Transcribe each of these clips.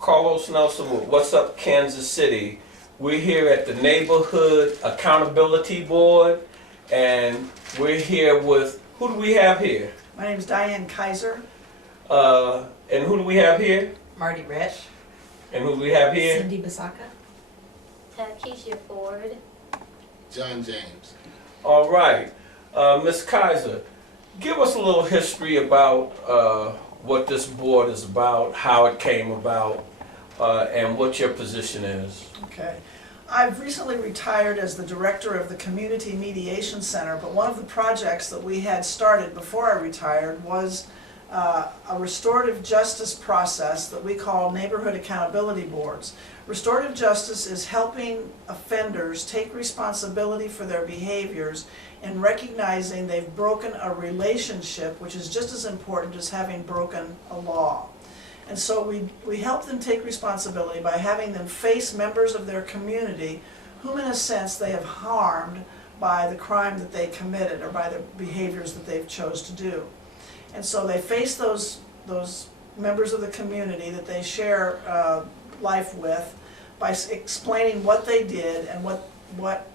Carlos Nelson with What's Up Kansas City. We're here at the Neighborhood Accountability Board, and we're here with, who do we have here? My name is Diane Kaiser. And who do we have here? Marty Resch. And who do we have here? Cindy Basaka. Keisha Ford. John James. All right. Ms. Kaiser, give us a little history about what this board is about, how it came about, and what your position is. Okay. I've recently retired as the director of the Community Mediation Center, but one of the projects that we had started before I retired was a restorative justice process that we call neighborhood accountability boards. Restorative justice is helping offenders take responsibility for their behaviors and recognizing they've broken a relationship, which is just as important as having broken a law. And so we help them take responsibility by having them face members of their community whom in a sense they have harmed by the crime that they committed or by the behaviors that they've chose to do. And so they face those members of the community that they share life with by explaining what they did and what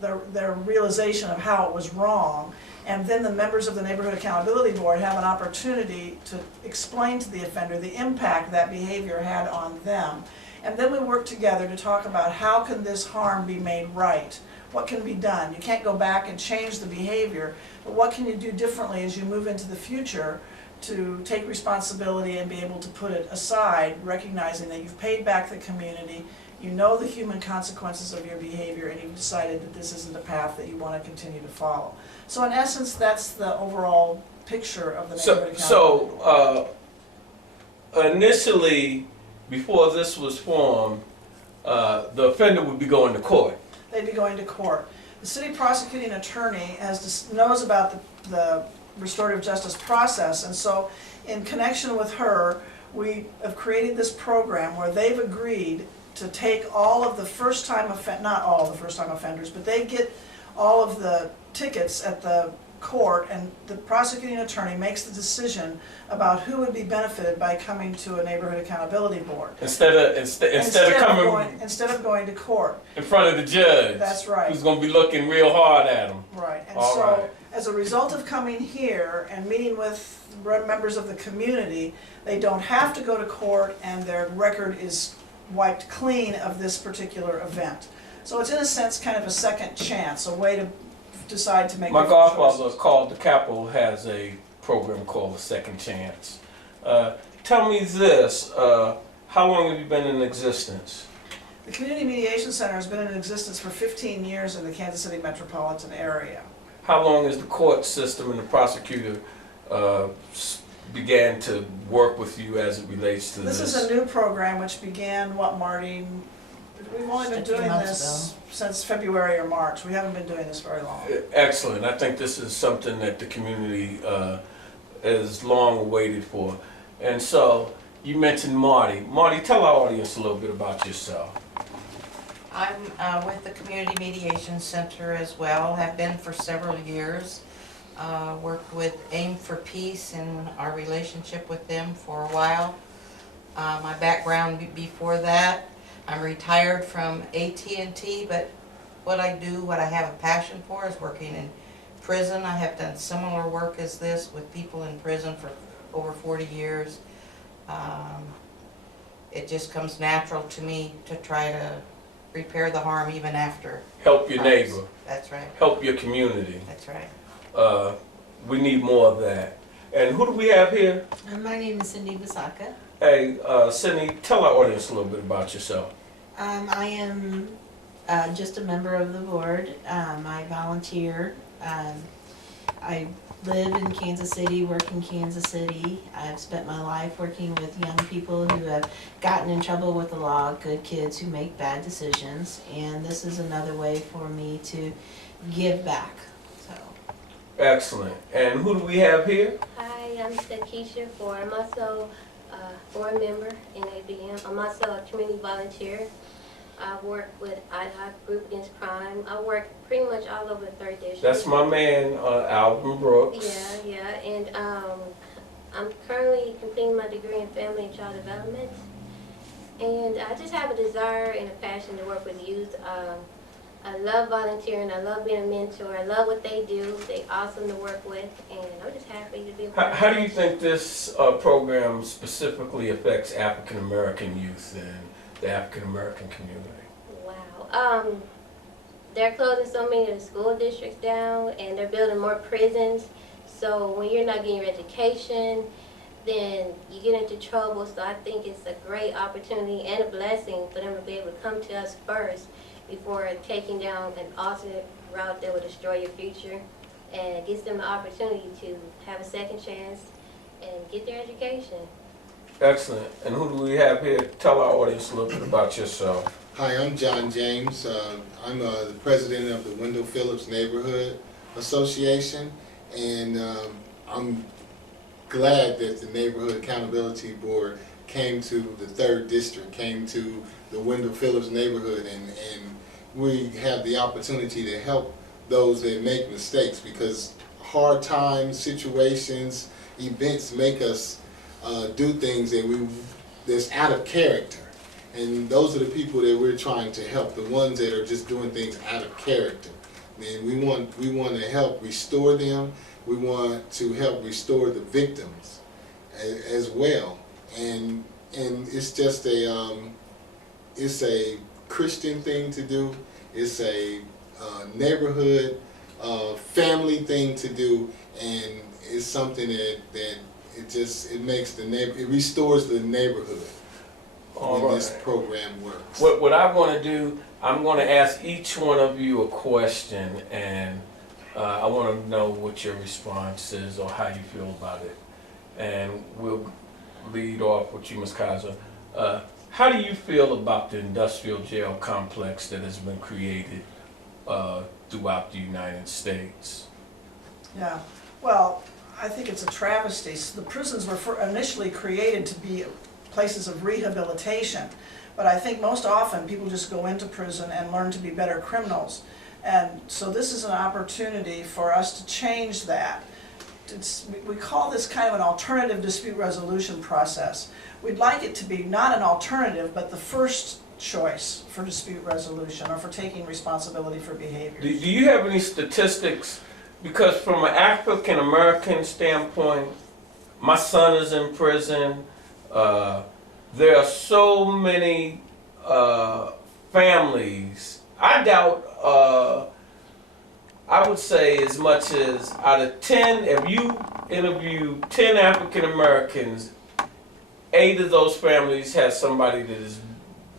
their realization of how it was wrong. And then the members of the Neighborhood Accountability Board have an opportunity to explain to the offender the impact that behavior had on them. And then we work together to talk about how can this harm be made right? What can be done? You can't go back and change the behavior, but what can you do differently as you move into the future to take responsibility and be able to put it aside, recognizing that you've paid back the community, you know the human consequences of your behavior, and you've decided that this isn't a path that you want to continue to follow. So in essence, that's the overall picture of the neighborhood accountability. So initially, before this was formed, the offender would be going to court. They'd be going to court. The city prosecuting attorney knows about the restorative justice process, and so in connection with her, we have created this program where they've agreed to take all of the first-time not all of the first-time offenders, but they get all of the tickets at the court, and the prosecuting attorney makes the decision about who would be benefited by coming to a neighborhood accountability board. Instead of going to court. In front of the judge. That's right. Who's going to be looking real hard at them. Right. And All so, right. As a result of coming here and meeting with members of the community, they don't have to go to court, and their record is wiped clean of this particular event. So it's in a sense kind of a second chance, a way to decide to make My different godfather choices. called the Capitol has a program called the Second Chance. Tell me this, how long have you been in existence? The Community Mediation Center has been in existence for 15 years in the Kansas City metropolitan area. How long has the court system and the prosecutor began to work with you as it relates to this? This is a new program which began, what, Marty? We've only been Just a few doing months this since February or March. We haven't been doing this very long. Excellent. I think this is something that the community is long awaited for. And so, you mentioned Marty. Marty, tell our audience a little bit about yourself. I'm with the Community Mediation Center as well, have been for several years. Worked with Aim for Peace and our relationship with them for a while. My background before that, I'm retired from AT&T, but what I do, what I have a passion for is working in prison. I have done similar work as this with people in prison for over 40 years. It just comes natural to me to try to repair the harm even after. Help your crimes. neighbor. That's right. Help your community. That's right. We need more of that. And who do we have here? My name is Cindy Basaka. Hey, Cindy, tell our audience a little bit about yourself. I am just a member of the board. I volunteer. I live in Kansas City, work in Kansas City. I've spent my life working with young people who have gotten in trouble with the law, good kids who make bad decisions, and this is another way for me to give back. So. Excellent. And who do we have here? Hi, I'm Keisha Ford. I'm also a board member in ABM. I'm also a community volunteer. I work with IHOP Group Against Crime. I work pretty much all over the 3rd District. That's my man, Alvin Brooks. Yeah, and I'm currently completing my degree in Family and Child Development. And I just have a desire and a passion to work with youth. I love volunteering. I love being a mentor. I love what they do. They're awesome to work with, and I'm just happy to be a part of How do you it. think this program specifically affects African American youth and the African American community? Wow. They're closing so many of the school districts down, and they're building more prisons. So when you're not getting your education, then you get into trouble. So I think it's a great opportunity and a blessing for them to be able to come to us first before taking down an alternate route that will destroy your future, and gives them the opportunity to have a second chance and get their education. Excellent. And who do we have here? Tell our audience a little bit about yourself. Hi, I'm John James. I'm the president of the Wendell Phillips Neighborhood Association, and I'm glad that the Neighborhood Accountability Board came to the 3rd District, came to the Wendell Phillips neighborhood, and we have the opportunity to help those that make mistakes, because hard times, situations, events make us do things that's out of character. And those are the people that we're trying to help, the ones that are just doing things out of character. And we want to help restore them. We want to help restore the victims as well. And it's just it's a Christian thing to do. It's a neighborhood, family thing to do, and it's something that it makes it restores the neighborhood when this program works. What I want to do, I'm going to ask each one of you a question, and I want to know what your response is or how you feel about it. And we'll lead off with you, Ms. Kaiser. How do you feel about the industrial jail complex that has been created throughout the United States? Yeah, well, I think it's a travesty. So the prisons were initially created to be places of rehabilitation, but I think most often people just go into prison and learn to be better criminals. And so this is an opportunity for us to change that. We call this kind of an alternative dispute resolution process. We'd like it to be not an alternative, but the first choice for dispute resolution or for taking responsibility for behavior. Do you have any statistics? Because from an African American standpoint, my son is in prison. There are so many families. I doubt, I would say as much as out of 10, if you interview 10 African Americans, 8 of those families have somebody that has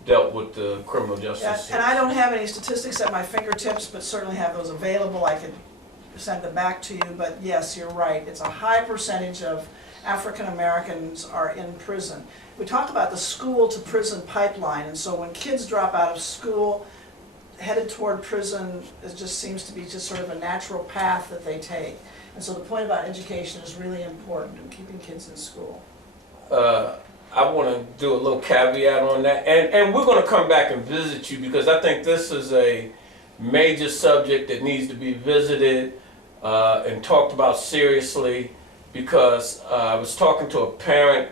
dealt with the criminal justice Yeah, system. and I don't have any statistics at my fingertips, but certainly have those available. I could send them back to you, but yes, you're right. It's a high percentage of African Americans are in prison. We talked about the school to prison pipeline, and so when kids drop out of school, headed toward prison, it just seems to be just sort of a natural path that they take. And so the point about education is really important in keeping kids in school. I want to do a little caveat on that, and we're going to come back and visit you because I think this is a major subject that needs to be visited and talked about seriously, because I was talking to a parent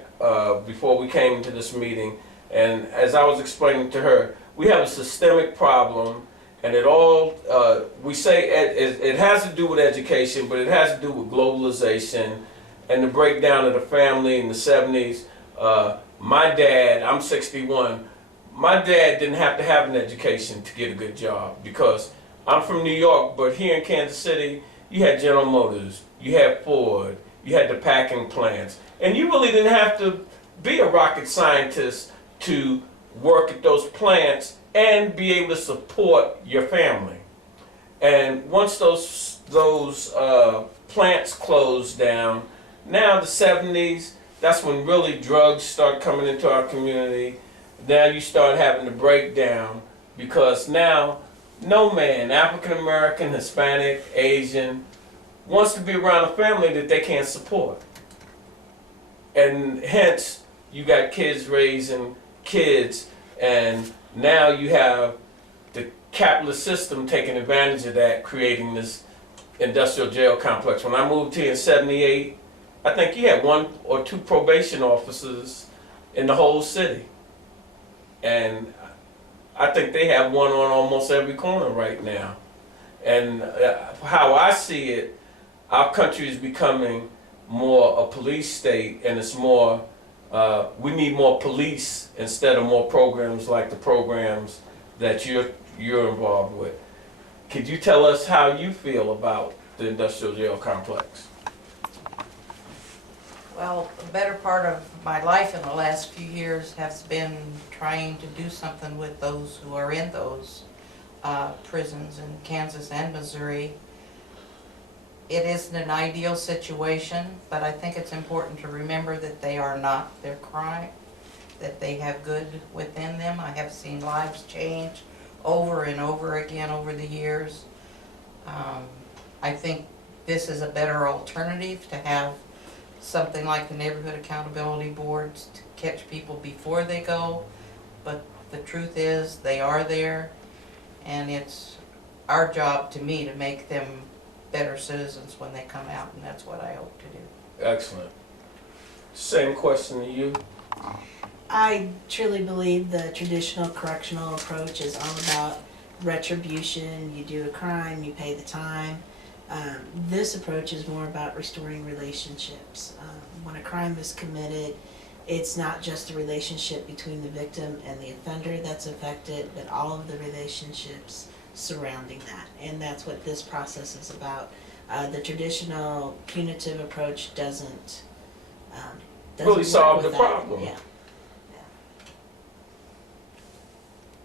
before we came into this meeting, and as I was explaining to her, we have a systemic problem, and it all, we say it has to do with education, but it has to do with globalization and the breakdown of the family in the 70s. My dad, I'm 61, my dad didn't have to have an education to get a good job, because I'm from New York, but here in Kansas City, you had General Motors, you had Ford, you had the packing plants, and you really didn't have to be a rocket scientist to work at those plants and be able to support your family. And once those plants closed down, now the 70s, that's when really drugs start coming into our community. Now you start having to break down, because now no man, African American, Hispanic, Asian, wants to be around a family that they can't support. And hence, you got kids raising kids, and now you have the capitalist system taking advantage of that, creating this industrial jail complex. When I moved here in '78, I think you had 1 or 2 probation officers in the whole city. And I think they have one on almost every corner right now. And how I see it, our country is becoming more a police state, and it's more, we need more police instead of more programs like the programs that you're involved with. Could you tell us how you feel about the industrial jail complex? Well, the better part of my life in the last few years has been trying to do something with those who are in those prisons in Kansas and Missouri. It isn't an ideal situation, but I think it's important to remember that they are not their crime, that they have good within them. I have seen lives change over and over again over the years. I think this is a better alternative to have something like the Neighborhood Accountability Boards to catch people before they go. But the truth is, they are there, and it's our job, to me, to make them better citizens when they come out, and that's what I hope to do. Excellent. Same question to you. I truly believe the traditional correctional approach is all about retribution. You do a crime, you pay the time. This approach is more about restoring relationships. When a crime is committed, it's not just a relationship between the victim and the offender that's affected, but all of the relationships surrounding that. And that's what this process is about. The traditional punitive approach doesn't Really work solve with the that. problem. Yeah.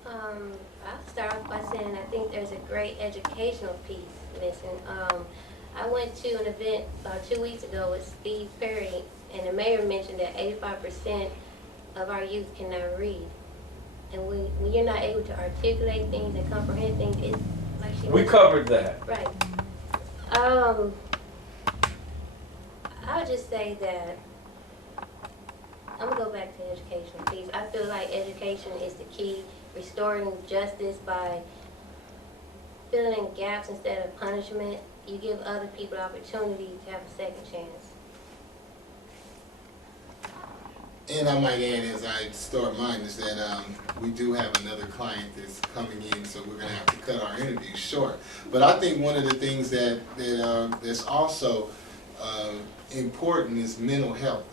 I'll start off by saying I think there's a great educational piece missing. I went to an event about 2 weeks ago with Steve Perry, and the mayor mentioned that 85% of our youth cannot read. And when you're not able to articulate things and comprehend things, it's like We covered that. Right. I would just say that I'm gonna go back to the educational piece. I feel like education is the key, restoring justice by filling in gaps instead of punishment. You give other people the opportunity to have a second chance. And I might add, as I start mine, is that we do have another client that's coming in, so we're gonna have to cut our interview short. But I think one of the things that's also important is mental health,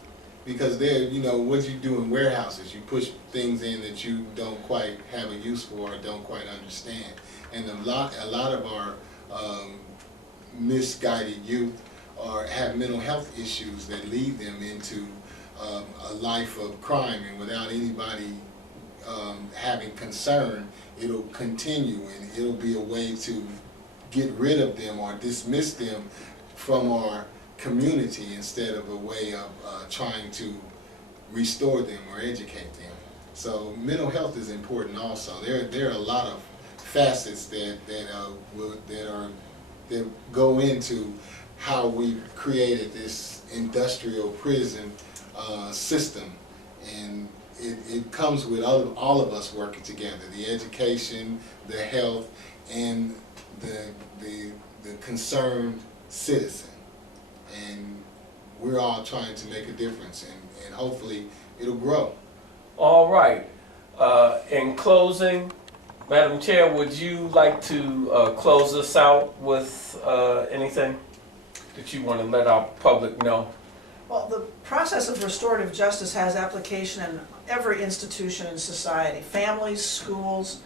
because there, you know, what you do in warehouses, you push things in that you don't quite have a use for or don't quite understand, and a lot of our misguided youth have mental health issues that lead them into a life of crime, and without anybody having concern, it'll continue, and it'll be a way to get rid of them or dismiss them from our community instead of a way of trying to restore them or educate them. So mental health is important also. There are a lot of facets that go into how we created this industrial prison system, and it comes with all of us working together: the education, the health, and the concerned citizen. And we're all trying to make a difference, and hopefully it'll grow. All right. In closing, Madam Chair, would you like to close us out with anything that you want to let our public know? Well, the process of restorative justice has application in every institution in society: families, schools,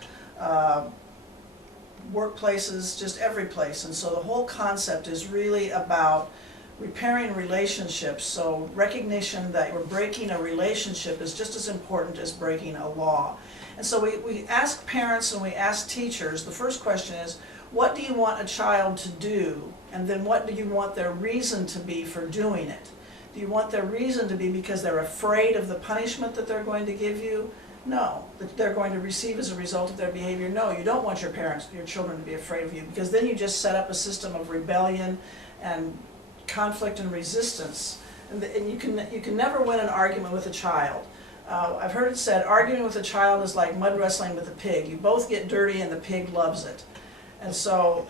workplaces, just every place. And so the whole concept is really about repairing relationships. So recognition that you're breaking a relationship is just as important as breaking a law. And so we ask parents and we ask teachers, the first question is, what do you want a child to do? And then what do you want their reason to be for doing it? Do you want their reason to be because they're afraid of the punishment that they're going to give you? No. That they're going to receive as a result of their behavior? No. You don't want your children to be afraid of you, because then you just set up a system of rebellion and conflict and resistance. And you can never win an argument with a child. I've heard it said, arguing with a child is like mud wrestling with a pig. You both get dirty and the pig loves it. And so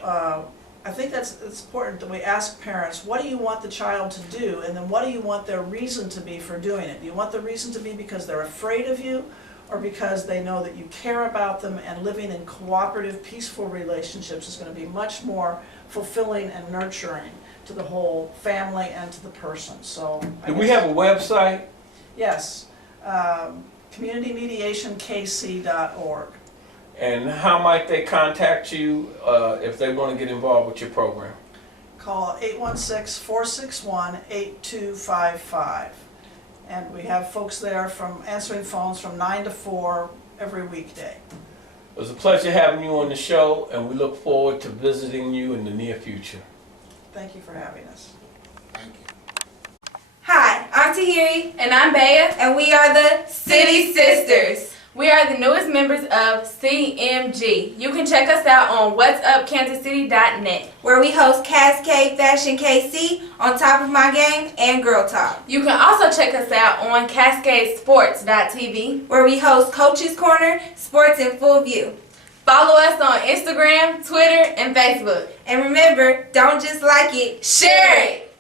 I think it's important that we ask parents, what do you want the child to do? And then what do you want their reason to be for doing it? Do you want the reason to be because they're afraid of you, or because they know that you care about them, and living in cooperative, peaceful relationships is going to be much more fulfilling and nurturing to the whole family and to the person. So Do we have a website? Yes, communitymediationkc.org. And how might they contact you if they want to get involved with your program? Call 816-461-8255. And we have folks there from answering phones from 9 to 4 every weekday. It was a pleasure having you on the show, and we look forward to visiting you in the near future. Thank you for having us. Thank you. Hi, I'm Tahiri, And I'm Bea. and we are the City Sisters. We are the newest members of CMG. You can check us out on whatsupkansascity.net. where we host Cascade Fashion KC, On Top of My Game, and Girl Talk, You can also check us out on CascadeSports.tv. where we host Coach's Corner, Sports in Full View. Follow us on Instagram, Twitter, and Facebook. And remember, don't just like it, Share it!